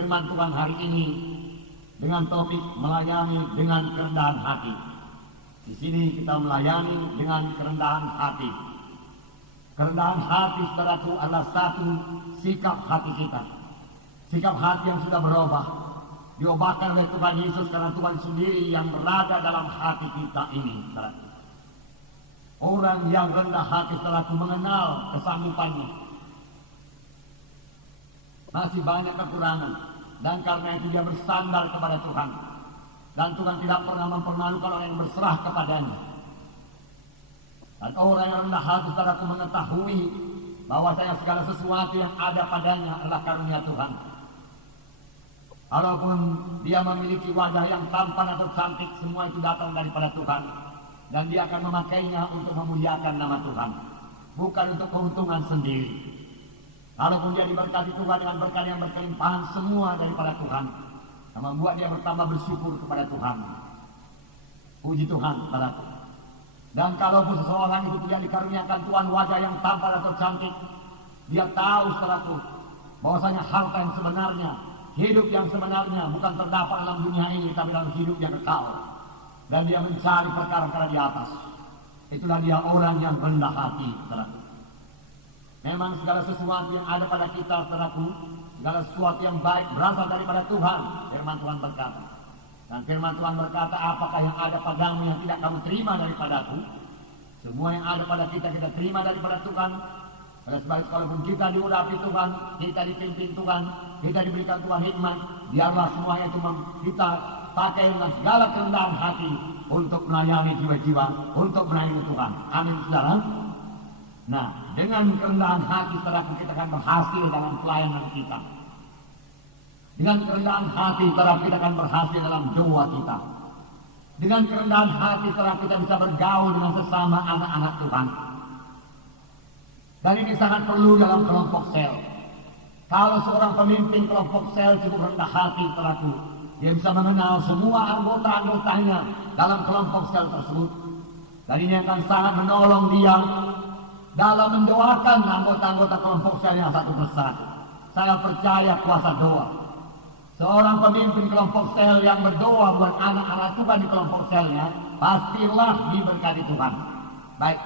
firman Tuhan hari ini dengan topik melayani dengan kerendahan hati. Di sini kita melayani dengan kerendahan hati. Kerendahan hati, saudaraku, adalah satu sikap hati kita. Sikap hati yang sudah berubah, diubahkan oleh Tuhan Yesus karena Tuhan sendiri yang berada dalam hati kita ini, saudaraku. Orang yang rendah hati, saudaraku, mengenal kesanggupannya. Masih banyak kekurangan, dan karena itu dia bersandar kepada Tuhan. Dan Tuhan tidak pernah mempermalukan orang yang berserah kepadanya. Dan orang yang rendah hati, saudaraku, mengetahui bahwasanya segala sesuatu yang ada padanya adalah karunia Tuhan. Walaupun dia memiliki wajah yang tampan atau cantik, semua itu datang daripada Tuhan. Dan dia akan memakainya untuk memuliakan nama Tuhan, bukan untuk keuntungan sendiri. Walaupun dia diberkati Tuhan dengan berkat yang berkelimpahan, semua daripada Tuhan, yang membuat dia bertambah bersyukur kepada Tuhan. Puji Tuhan, saudaraku. Dan kalaupun seseorang itu tidak dikaruniakan Tuhan wajah yang tampan atau cantik, dia tahu, saudaraku, bahwasanya harta yang sebenarnya, hidup yang sebenarnya bukan terdapat dalam dunia ini, tapi dalam hidup yang kekal. Dan dia mencari perkara-perkara di atas. Itulah dia orang yang rendah hati, saudaraku. Memang segala sesuatu yang ada pada kita, saudaraku, segala sesuatu yang baik berasal daripada Tuhan. Firman Tuhan berkata. Dan firman Tuhan berkata, apakah yang ada padamu yang tidak kamu terima daripadaku? Semua yang ada pada kita terima daripada Tuhan. Pada sebab itu, kalaupun kita diurapi Tuhan, kita dipimpin Tuhan, kita diberikan Tuhan hikmat, biarlah semuanya itu kita pakai dengan segala kerendahan hati untuk melayani jiwa-jiwa, untuk melayani Tuhan. Amin, saudara. Nah, dengan kerendahan hati, saudara, kita akan berhasil dalam pelayanan kita. Dengan kerendahan hati, saudara, kita akan berhasil dalam doa kita. Dengan kerendahan hati, saudara, kita bisa bergaul dengan sesama anak-anak Tuhan. Dan ini sangat perlu dalam kelompok sel. Kalau seorang pemimpin kelompok sel cukup rendah hati, saudaraku, dia bisa mengenal semua anggota-anggotanya dalam kelompok sel tersebut. Dan ini akan sangat menolong dia dalam mendoakan anggota-anggota kelompok sel yang satu persatu. Saya percaya kuasa doa. Seorang pemimpin kelompok sel yang berdoa buat anak-anak Tuhan di kelompok selnya, pastilah diberkati Tuhan. Baik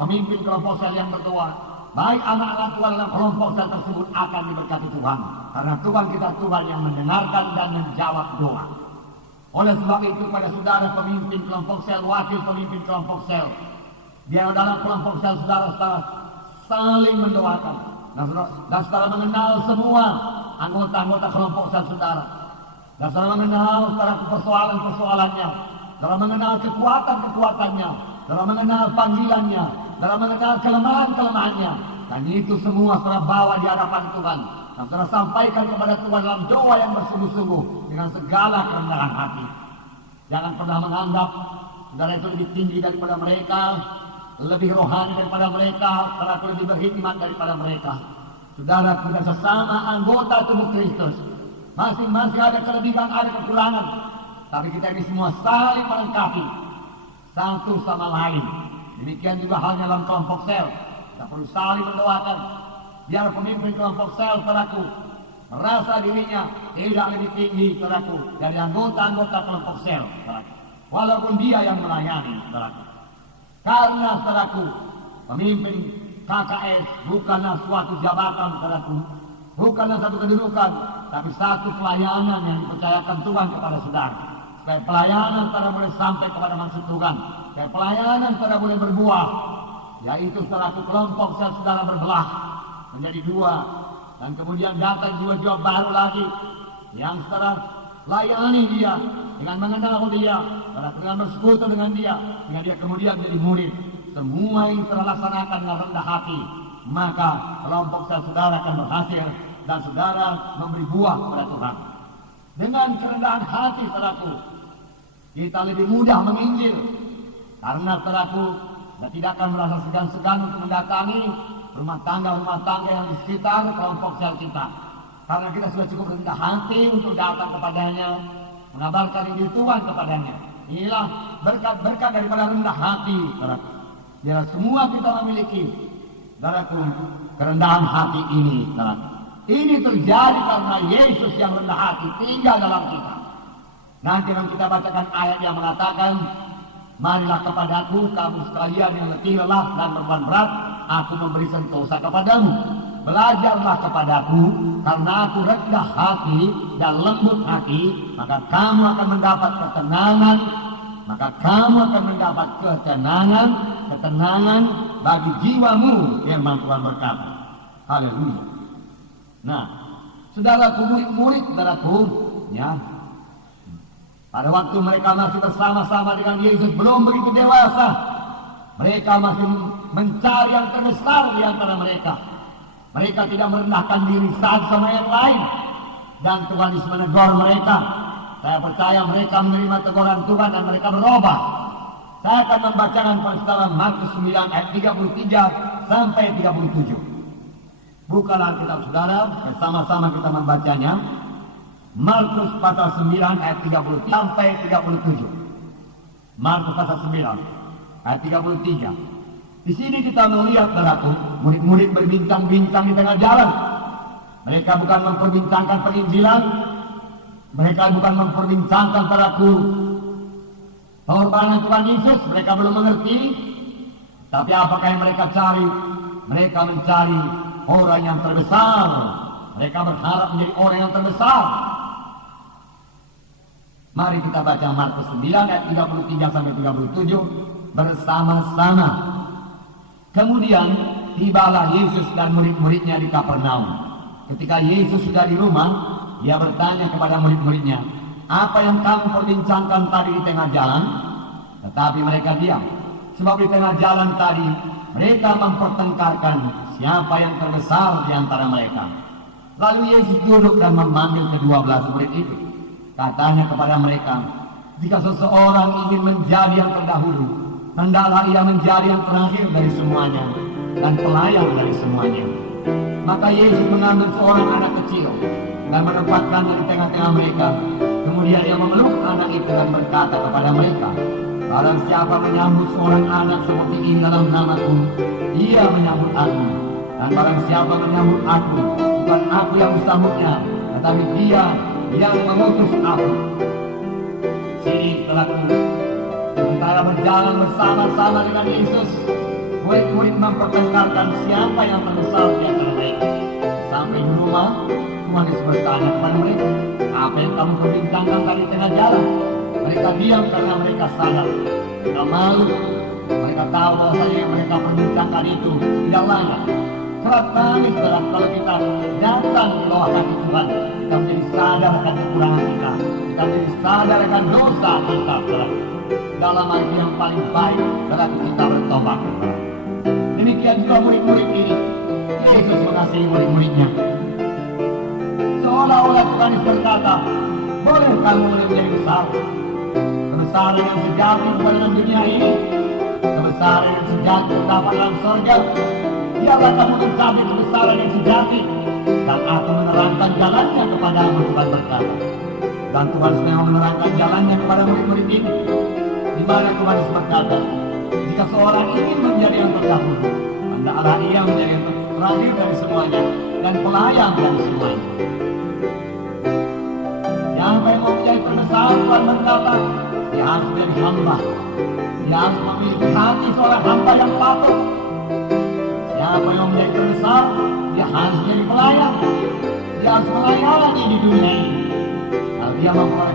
pemimpin kelompok sel yang berdoa, baik anak-anak Tuhan dalam kelompok sel tersebut akan diberkati Tuhan. Karena Tuhan kita Tuhan yang mendengarkan dan menjawab doa. Oleh sebab itu, pada saudara pemimpin kelompok sel, wakil pemimpin kelompok sel, dia dalam kelompok sel saudara-saudara saling mendoakan. Dan saudara mengenal semua anggota-anggota kelompok sel saudara. Dan saudara mengenal persoalan-persoalannya. Saudara mengenal kekuatan-kekuatannya. Saudara mengenal panggilannya. Saudara mengenal kelemahan-kelemahannya. Dan itu semua saudara bawa di hadapan Tuhan. Dan saudara sampaikan kepada Tuhan dalam doa yang bersungguh-sungguh dengan segala kerendahan hati. Jangan pernah menganggap saudara itu lebih tinggi daripada mereka, lebih rohani daripada mereka, saudara lebih berhikmat daripada mereka. Saudara, kita sesama anggota tubuh Kristus, masing-masing ada kelebihan, ada kekurangan, tapi kita ini semua saling melengkapi satu sama lain. Demikian juga halnya dalam kelompok sel, kita perlu saling mendoakan. Biar pemimpin kelompok sel, saudaraku, merasa dirinya tidak lebih tinggi, saudaraku, dari anggota-anggota kelompok sel, saudaraku, walaupun dia yang melayani, saudaraku. Karena, saudaraku, pemimpin KKS bukanlah suatu jabatan, saudaraku, bukanlah satu kedudukan, tapi satu pelayanan yang dipercayakan Tuhan kepada saudara. Supaya pelayanan saudara boleh sampai kepada maksud Tuhan, supaya pelayanan saudara boleh berbuah, yaitu saudaraku kelompok sel saudara berbelah menjadi dua, dan kemudian datang jiwa-jiwa baru lagi yang saudara layani dia dengan mengenal dia, saudara dengan bersekutu dengan dia, sehingga dia kemudian menjadi murid. Semua yang terlaksanakan dengan rendah hati, maka kelompok sel saudara akan berhasil dan saudara memberi buah kepada Tuhan. Dengan kerendahan hati, saudaraku, kita lebih mudah menginjil, karena saudaraku, kita tidak akan merasa segan-segan untuk mendatangi rumah tangga yang di sekitar kelompok sel kita, karena kita sudah cukup rendah hati untuk datang kepadanya, mengabarkan Injil Tuhan kepadanya. Inilah berkat-berkat daripada rendah hati, saudaraku. Biar semua kita memiliki, saudaraku, kerendahan hati ini, saudaraku. Ini terjadi karena Yesus yang rendah hati tinggal dalam kita. Nanti akan kita bacakan ayat yang mengatakan, marilah kepadaku kamu sekalian yang letih lelah dan beban berat, aku memberi sentosa kepadamu. Belajarlah kepadaku, karena aku rendah hati dan lembut hati, maka kamu akan mendapat ketenangan. Maka kamu akan mendapat ketenangan bagi jiwamu, firman Tuhan berkata. Haleluya. Nah, saudaraku, murid-murid, saudaraku, ya, pada waktu mereka masih bersama-sama dengan Yesus, belum begitu dewasa, mereka masih mencari yang terbesar di antara mereka. Mereka tidak merendahkan diri satu sama yang lain, dan Tuhan Yesus menegur mereka. Saya percaya mereka menerima teguran Tuhan dan mereka berubah. Saya akan membacakan pada Markus 9 ayat 33 sampai 37. Bukalah Alkitab saudara, sama-sama kita membacanya. Markus pasal 9 ayat 33 sampai 37. Markus pasal 9 ayat 33. Di sini kita melihat, saudaraku, murid-murid berbincang-bincang di tengah jalan. Mereka bukan memperbincangkan penginjilan, mereka bukan memperbincangkan, saudaraku, pengorbanan Tuhan Yesus. Mereka belum mengerti. Tapi apakah yang mereka cari? Mereka mencari orang yang terbesar. Mereka berharap menjadi orang yang terbesar. Mari kita baca Markus 9 ayat 33 sampai 37 bersama-sama. Kemudian tibalah Yesus dan murid-muridnya di Kapernaum. Ketika Yesus sudah di rumah, dia bertanya kepada murid-muridnya, apa yang kamu perbincangkan tadi di tengah jalan? Tetapi mereka diam. Sebab di tengah jalan tadi, mereka mempertengkarkan siapa yang terbesar di antara mereka. Lalu Yesus duduk dan memanggil ke-12 murid itu. Katanya kepada mereka, jika seseorang ingin menjadi yang terdahulu, hendaklah ia menjadi yang terakhir dari semuanya dan pelayan dari semuanya. Maka Yesus mengambil seorang anak kecil dan menempatkannya di tengah-tengah mereka. Kemudian ia memeluk anak itu dan berkata kepada mereka, barang siapa menyambut seorang anak seperti ini dalam namaku, ia menyambut aku. Dan barang siapa menyambut aku, bukan aku yang disambutnya, tetapi dia yang mengutus aku. Sini telah sementara berjalan bersama-sama dengan Yesus, murid-murid mempertengkarkan siapa yang terbesar di antara mereka. Sampai di rumah, Tuhan Yesus bertanya kepada mereka, apa yang kamu perbincangkan tadi tengah jalan? Mereka diam karena mereka sadar, tidak malu. Mereka tahu bahwasanya yang mereka perbincangkan itu tidak layak. Surat tangis dalam kalau kita datang di bawah kaki Tuhan, kita menjadi sadar akan kekurangan kita, kita menjadi sadar akan dosa kita. Dalam arti yang paling baik adalah kita bertobat. Demikian juga murid-murid ini, Yesus mengasihi murid-muridnya. Seolah-olah Tuhan berkata, boleh kamu menjadi besar. Kebesaran yang sejati bukan dalam dunia ini, kebesaran yang sejati terdapat dalam surga. Biarlah kamu mencari kebesaran yang sejati, dan aku menerangkan jalannya kepadamu, Tuhan berkata. Dan Tuhan sedang menerangkan jalannya kepada murid-murid ini. Di mana Tuhan berkata, jika seorang ingin menjadi yang terdahulu, hendaklah ia menjadi yang terakhir dari semuanya dan pelayan dari semuanya. Yang mau menjadi terbesar, Tuhan berkata, dia harus menjadi hamba. Dia harus memiliki hati seorang hamba yang patuh. Siapa yang menjadi terbesar, dia harus menjadi pelayan. Dia harus melayani di dunia ini. Kalau dia memperoleh